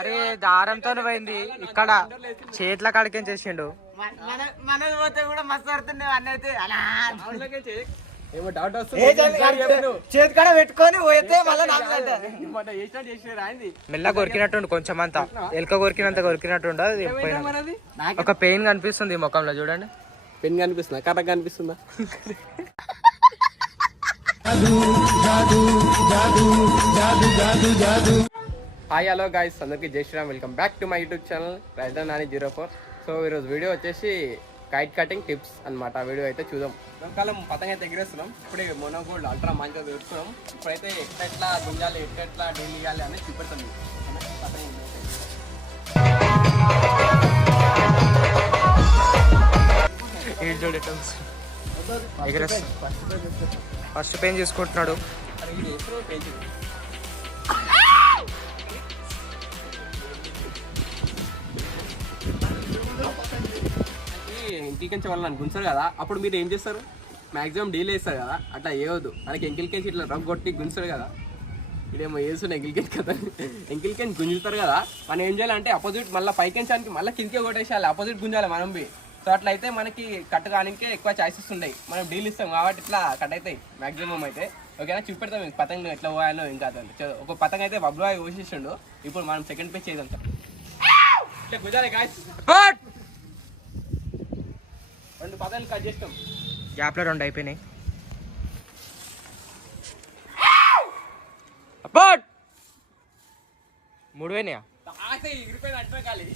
అరే దారంతో పోయింది ఇక్కడ చేతుల కాడికేం చేసిండు. మనది పోతే కూడా మస్తు పడుతున్నాయి అన్న అయితే అలా చేతి కాడ పెట్టుకొని పోతే మెల్ల కొరికినట్టుండు, కొంచెం అంతా ఎలుక కొరికినంత కొరికినట్టుండు. అది ఒక పెయిన్ కనిపిస్తుంది ముఖంలో, చూడండి. పెయిన్ కనిపిస్తుందా, కరెక్ట్ కనిపిస్తుందా? హాయ్ హలో గాయ్స్, అందరికీ జై Shriram. Welcome back to my YouTube channel writer Nani 04. So ఈరోజు వీడియో వచ్చేసి కైట్ కటింగ్ టిప్స్ అనమాట. ఆ వీడియో అయితే చూద్దాం. కాలం పతంగా అయితే ఎగిరేస్తున్నాం. ఇప్పుడే మోనోగోల్డ్ అల్ట్రా మంచిగా దొరుకుతున్నాం. ఇప్పుడైతే ఎట్లా గుంజాలి, ఎట్లా డీల్ ఇవ్వాలి అనేది చూపెడతాం. ఫస్ట్ పెయిన్ చేసుకుంటున్నాడు. ఎంకిల్కెంచి వాళ్ళని గుంచారు కదా, అప్పుడు మీరు ఏం చేస్తారు? మ్యాక్సిమం డీల్ వేస్తారు కదా, అట్లా వేయవద్దు. మనకి ఎంకిల్కెంచి ఇట్లా రగ్ కొట్టి గుంజుతారు కదా, ఇదేమో వేస్తున్న ఎంకిల్కెంచి కదా. ఎంకిల్కెంచి గుంజుతారు కదా, మనం ఏం చేయాలంటే అపోజిట్ మళ్ళీ పైకెంచానికి మళ్ళీ కిందకే కొట్టేసేయాలి, అపోజిట్ గుంజాలి మనం బి. సో అట్లా అయితే మనకి కట్ కానికే ఎక్కువ ఛాయిసెస్ ఉన్నాయి. మనం డీల్ ఇస్తాం కాబట్టి ఇట్లా కట్ అవుతాయి మ్యాక్సిమం అయితే. ఓకేనా, చూపెడతాం మీకు పతంగ ఎట్లా పోయాలో. ఇంకా ఒక పతంగ అయితే బబ్లు పోసేసిండు. ఇప్పుడు మనం సెకండ్ పేజ్ చేద్దాం. ఇట్లా కుదరాలి గాయ్స్. రెండు పదాలు కట్ చేస్తాం. గ్యాప్లో రెండు అయిపోయినాయి. మూడు పోయినాయా? ఎగిరిపోయిన అంటే కాలి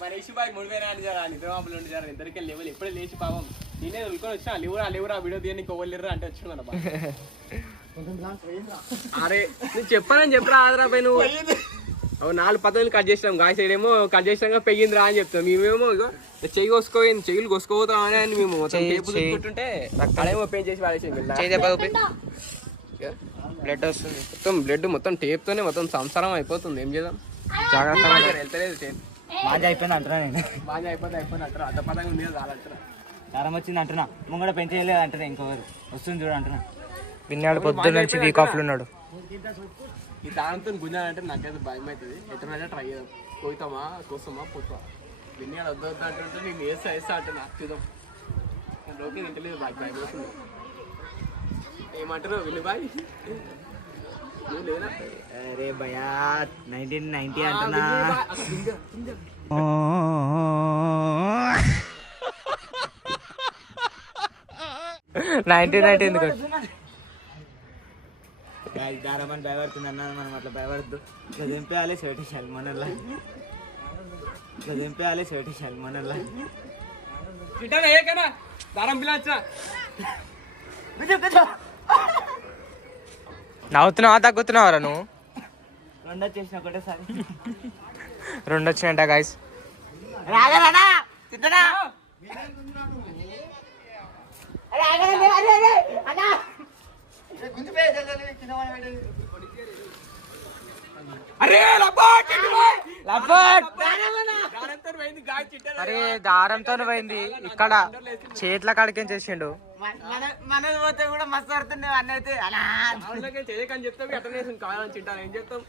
మన ఇషుబాయ్ 3000 అని జరా నిద్రమాపులు ఉండి జరా ఇద్దరికి లేవలు ఎప్పుడే లేచి పాపం నేనే ఉల్కొని వచ్చినా లేవురా వీడియో తీయని కొవ్వలేరు అంటే వచ్చిందన్న. అరే నేను చెప్పరా ఆదరా పై నువ్వు 4 పద్ధతులు కట్ చేసినాం. గాయ సైడ్ ఏమో కట్ చేసినాక పెయ్యింది రా అని చెప్తాం. మేమేమో చెయ్యి కోసుకోపోయింది, చెయ్యిలు కోసుకోపోతామని అని మేము చూసుకుంటుంటే అదేమో పెయిన్ చేసి వాడేసి బ్లడ్ వస్తుంది. మొత్తం బ్లడ్ మొత్తం టేప్తోనే మొత్తం సంసారం అయిపోతుంది. ఏం చేద్దాం, జాగ్రత్తగా వెళ్తలేదు. టేప్ బాగా అయిపోయింది అంటున్నా నేను. బాగా అయిపోతే అంటారు. అర్థ పదంగా ఉంది కదా అంటారా. దారం వచ్చింది అంటున్నా, ముంగడ పెంచేయలేదు అంటారా. ఇంకొకరు వస్తుంది చూడ అంటున్నా. విన్నాడు పొద్దున్న నుంచి వీక్ ఆఫ్లో ఉన్నాడు. ఈ దానంతో గుంజాలంటే నాకైతే భయం అవుతుంది. ఎట్లా ట్రై చేద్దాం. కోస్తామా పోతామా విన్నాడు వద్ద అంటుంటే నేను వేస్తా అంటే నాకు చూద్దాం. లోకి ఇంటలేదు బాగా భయం అవుతుంది. ఏమంటారు విలుబాయ్? అరే భయా 1990 అంటున్నా. 1990 ఎందుకు? దారమని భయపడుతుంది అన్న. మనం అట్లా భయపడద్దు. ఇట్లా దింపేయాలి సేటేసాలి మనల్లా. మనల్లా దారం పిల్లచ్చా నవ్వుతున్నావా తగ్గుతున్నావరా నువ్వు? రెండు వచ్చేసిన ఒకటేసారి. రెండు వచ్చినాయంట గాయస్. అరే దారంతో పోయింది ఇక్కడ చేతుల కాడికేం చేసిండు. మనది పోతే కూడా మస్తు పడుతున్నాయి అన్న అయితే అలా చేయకని చెప్తాం. ఎట్లా కావాలని తింటాను ఏం చెప్తాం.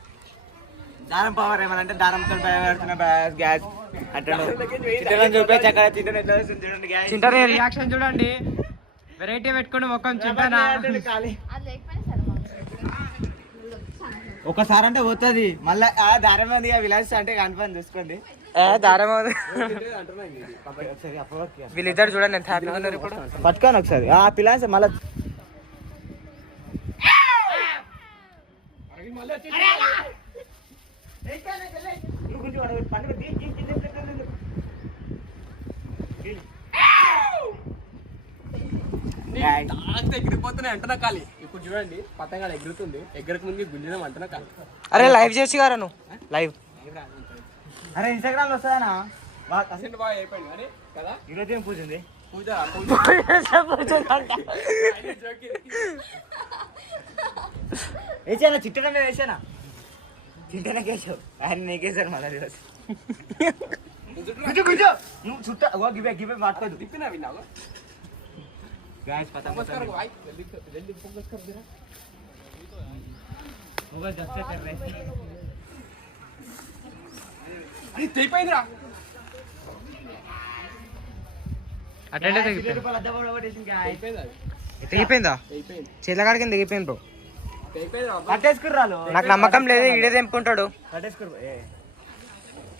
దారం పవర్ ఏమనంటే దారంతో భయపడుతున్నా గ్యాస్ అంటాడు. చూపించి అక్కడ చూడండి గ్యాస్ చింటనే రియాక్షన్ చూడండి. వెరైటీ పెట్టుకుని ముఖం చింటనా. ఒకసారి అంటే పోతుంది మళ్ళీ దారం మంది విలాస్ అంటే కన్ఫర్మ్ చూసుకోండి. దారం వీళ్ళిద్దరు చూడండి ఎంత హ్యాపీగా ఉన్నారు. ఇప్పుడు పట్టుకోండి ఒకసారి ఆ పిలాన్స్ మళ్ళీ. ఎగిరిపోతున్నాయి అంటున్నా కాలి. ఇప్పుడు చూడండి పతంగా ఎగురుతుంది. ఎగరకు ముందు గుంజడం అంటున్నా కాలి. అరే లైవ్ చేసి గారా నువ్వు లైవ్. అరే ఇన్స్టాగ్రామ్ లో వస్తుందా బాగా అయిపోయింది అని కదా. ఈరోజు ఏం పూజ ఉంది? వేసానా చిట్టనే వేసానా? చిట్టనే కేసావు ఆయన నీకేసాను మళ్ళీ ఈరోజు. నువ్వు చుట్టా గివే మాట్లాడు తిప్పినా విన్నావు. అది తెగిపోయిందిరా. అటెండే తెగిపోయిందా చేతగాడికి తెగిపోయింది బ్రో. కట్టేసుకుర్రాలు నాకు నమ్మకం లేదు ఈడే తెంపుకుంటాడు. కట్టేసుకురు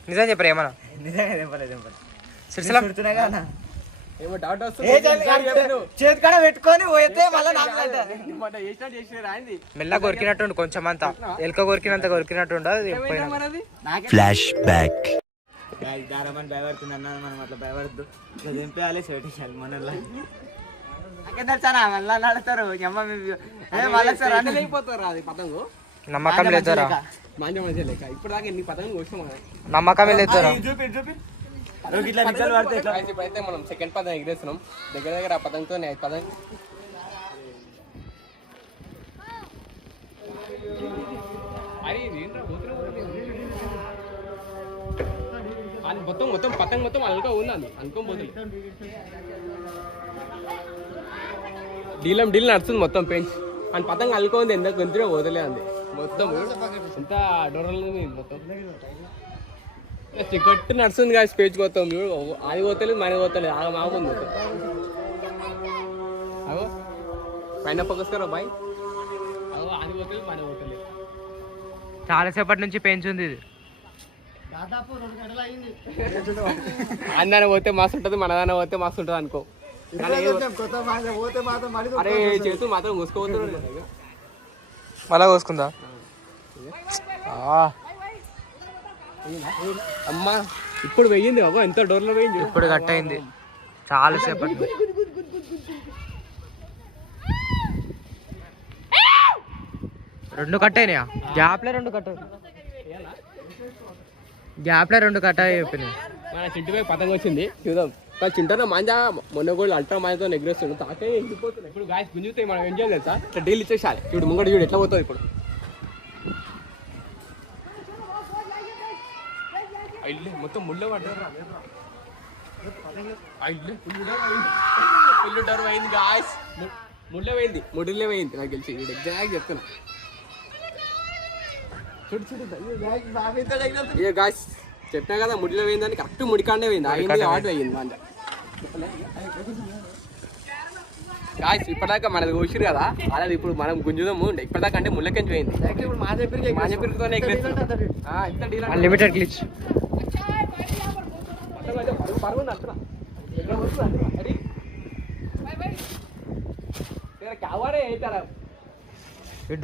నిజం చెప్పరు ఏమన్నా నిజంగా తెంపలేదు సిరిసిల్ల ఏమో డౌట్ చేతి కాడ పెట్టుకొని పోతే మళ్ళీ మెల్ల కొరికినట్టుండు కొంచెం అంతా ఎలుక కొరికినంత కొరికినట్టుండు. అది ఫ్లాష్ బ్యాక్ దారమని భయపడుతుంది అన్నది మనం అట్లా భయపడద్దు. ఇట్లా దింపేయాలి చేయాలి మన నాకేం తెలుసా మళ్ళీ నడుస్తారు అయిపోతారా అది పతంగు. నమ్మకం లేదురా మంచి మంచి లెక్క. ఇప్పుడు దాకా ఎన్ని పతంగులు వచ్చాం. నమ్మకం లేదురా. ఇప్పుడైతే మనం సెకండ్ పతంగ ఎగిరేస్తున్నాం. దగ్గర దగ్గర ఆ పతంగతో పతంగ మొత్తం మొత్తం పతంగ మొత్తం అల్గా ఉంది. అనుకోబోతుంది డీల్ నడుస్తుంది మొత్తం పెంచ్ అని పతంగ అల్లుకో ఉంది. ఎంత గొంతులో వదిలే అంది మొత్తం. ఎంత డోరల్ మొత్తం చికెట్ నడుస్తుంది కాదు స్పేజ్ మొత్తం. అది పోతలేదు మన పోతలేదు ఆగ మాగుంది మొత్తం. అగో పైన ఫోకస్ కరా బాయ్. అగో అది పోతలేదు మన పోతలేదు. చాలాసేపటి నుంచి పెంచుంది ఇది. అందరం పోతే మస్తు ఉంటుంది, మనదాన పోతే మస్తు ఉంటుంది అనుకో. అరే చేతు మాత్రం మూసుకోబోతున్నాడు. మళ్ళా కోసుకుందా అమ్మా ఇప్పుడు వెయ్యింది. అవ్వ ఎంత డోర్లో వెయ్యింది. ఇప్పుడు కట్ అయింది చాలా సేపటి. రెండు కట్ అయినాయా? గ్యాప్లే రెండు కట్ అయిపోయినాయి. మన చింటిపై పతంగ వచ్చింది చూద్దాం. కానీ చింటన మాంజా మొన్న కూడా అల్ట్రా మాంజాతో ఎగ్రేస్తుంది. తాకే ఎండిపోతుంది. ఇప్పుడు గాయస్ గుంజుతాయి. మనం ఏం చేయాలి తెలుసా? ఇట్లా డీల్ ఇచ్చేసాలి. చూడు ముంగడు చూడు ఎట్లా పోతుంది ఇప్పుడు. మొత్తం ముళ్ళ పడ్డారు. ఫుల్ డర్ అయింది గాయస్. ముళ్ళ పోయింది, ముడిలో పోయింది నాకు తెలిసి. వీడు ఎగ్జాక్ట్ చెప్తున్నా. చూడు గాయస్ చెప్పినా కదా ముడిలో పోయిందని. కరెక్ట్ ముడికాండే పోయింది. అయింది ఆట అయ్యింది మంద గాయస్. ఇప్పటిదాకా మనది కోసిరు కదా, అలాది ఇప్పుడు మనం గుంజుదాము. ఇప్పటిదాకా అంటే ముళ్ళకెంచి పోయింది. మాజపిరితోనే అన్లిమిటెడ్ గ్లిచ్.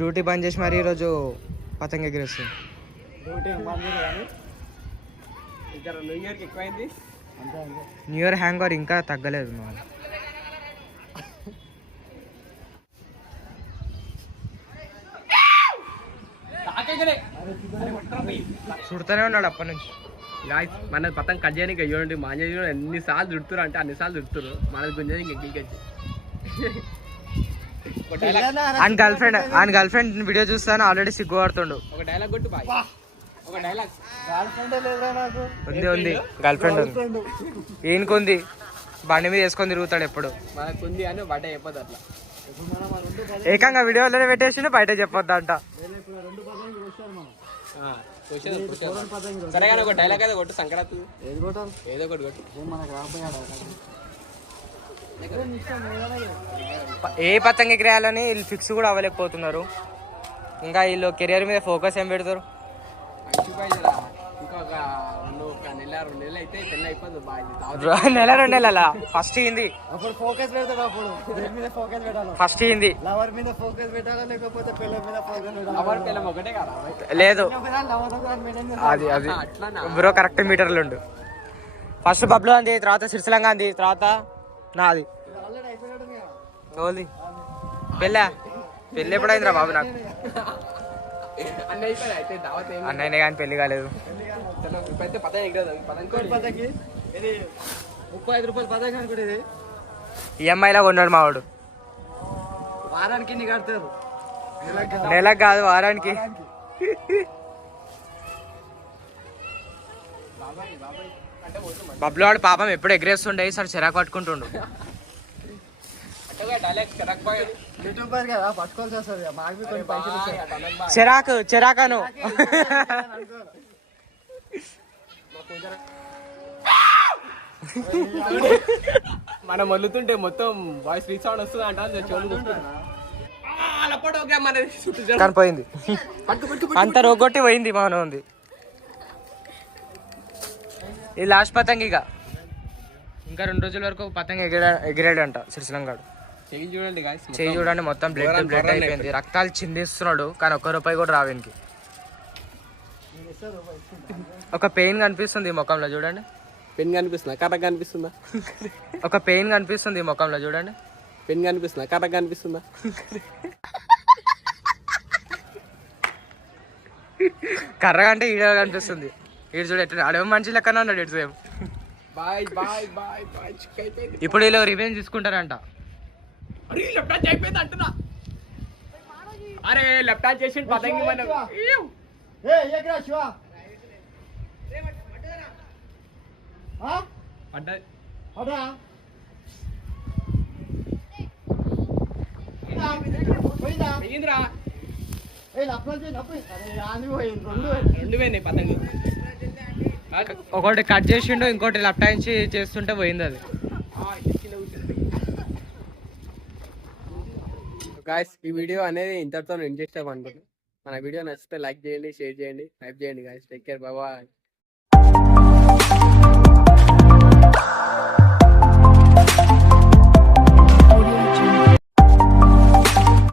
డ్యూటీ బంద్ చేసి మరి ఈరోజు పతంగ ఎగిరేస్తుంది. న్యూ ఇయర్ హ్యాంగ్ ఓవర్ ఇంకా తగ్గలేదు. చుడుతూనే ఉన్నాడు అప్పటి నుంచి. మన పతంగ కట్ చేయడానికి చూడండి. మాంజ ఎన్నిసార్లు చుడుతురు అంటే అన్నిసార్లు చుడుతురు. మనది గుంజని ఎగ్గిలికొచ్చి ఆయన గర్ల్ ఫ్రెండ్ వీడియో చూస్తాను ఆల్రెడీ సిగ్గుపడుతుండు. ఒక డైలాగ్ కొట్టు బాయ్. ఒక డైలాగ్. ఉంది గర్ల్ ఫ్రెండ్ ఉంది. ఈయనకుంది. బండి మీద వేసుకొని తిరుగుతాడు ఎప్పుడు. మనకు ఉంది అని బయట చెప్పొద్దు అట్లా. ఏకంగా వీడియోలోనే పెట్టేసి బయట చెప్పొద్దు అంట. సరే కానీ ఒక డైలాగ్ అయితే కొట్టు. సంక్రాంతి ఏదో ఒకటి కొట్టు. ఏ పతంగ ఎగిరేయాలని వీళ్ళు ఫిక్స్ కూడా అవ్వలేకపోతున్నారు. ఇంకా వీళ్ళు కెరియర్ మీద ఫోకస్ ఏం పెడతారు? ఇంకొక నెల 2 నెలలు అయితే పెళ్ళి అయిపోతుంది. నెల 2 నెలల ఫస్ట్ హిందీ ఫోకస్ పెడతాడు. అప్పుడు ఫోకస్ పెట్టాలి. ఫస్ట్ హిందీ లవర్ మీద ఫోకస్ పెట్టాలా లేకపోతే పిల్లల మీద ఫోకస్ లవర్ పిల్లం ఒకటే కదా. లేదు అది బ్రో కరెక్ట్ మీటర్లు ఉండు. ఫస్ట్ బబ్లు అంది, తర్వాత సిరిసిలంగా అంది, తర్వాత నాది. పెళ్ళి ఎప్పుడైందిరా బాబు నాకు? అన్నయ్యనే కానీ పెళ్లి కాలేదు. 35 రూపాయలు పతంగ అనుకుంటే ఈఎంఐలా కొన్నాడు మావాడు. వారానికి ఇన్ని కడతారు. నెలకు కాదు వారానికి. బబ్లు వాడు పాపం ఎప్పుడు ఎగరేస్తుండే. ఈసారి చిరాకు పట్టుకుంటుండు. డైలాగ్ చిరాక్ బాయ్ యూట్యూబర్ కదా పట్టుకోవాల్సి వస్తుంది మాకు కొన్ని పైసలు ఇస్తారు. చిరాకను మనం మొల్లుతుంటే మొత్తం వాయిస్ రీసౌండ్ వస్తుంది అంట చెవులు కానీ పోయింది అంత రోగొట్టి పోయింది మౌనం ఉంది. ఇది లాస్ట్ పతంగి ఇక ఇంకా 2 రోజుల వరకు పతంగి ఎగిరాడంట శ్రీశైలంగాడు. చెయ్యి చూడండి guys, చెయ్యి చూడండి మొత్తం బ్లడ్ అయిపోయింది, రక్తాలు చిందిస్తున్నాడు కానీ ₹1 కూడా రావేనికి. ఒక పెయిన్ కనిపిస్తుంది ఈ ముఖంలో చూడండి. పెన్ కనిపిస్తుందా కరెక్ట్ కనిపిస్తుందా? ఒక పెయిన్ కనిపిస్తుంది ఈ ముఖంలో చూడండి. పెన్ కనిపిస్తుందా కరెక్ట్ కనిపిస్తుందా? కర్రగా అంటే ఈడ కనిపిస్తుంది. ఇటు చూడు ఎట్లా అడవి మనిషి లెక్కనే ఉన్నాడు ఇటు same. Bye bye bye bye చిక్ అయిపోయింది. ఇప్పుడు వీళ్ళు రివెంజ్ తీసుకుంటారంట. అరే లెఫ్ట్ హ్యాండ్ అయిపోయింది అంటున్నా. అరే లెఫ్ట్ హ్యాండ్ చేసి పతంగి మనం పతంగి ఒకటి కట్ చేసిండు, ఇంకోటి లెఫ్ట్ హ్యాండ్ చేస్తుంటే పోయింది అది. గాయస్ ఈ వీడియో అనేది ఇంతటితో ఎండ్ చేస్తాం అనుకుంటున్నాను. మన వీడియో నచ్చితే లైక్ చేయండి, షేర్ చేయండి, సబ్స్క్రైబ్ చేయండి guys. Take care, bye bye.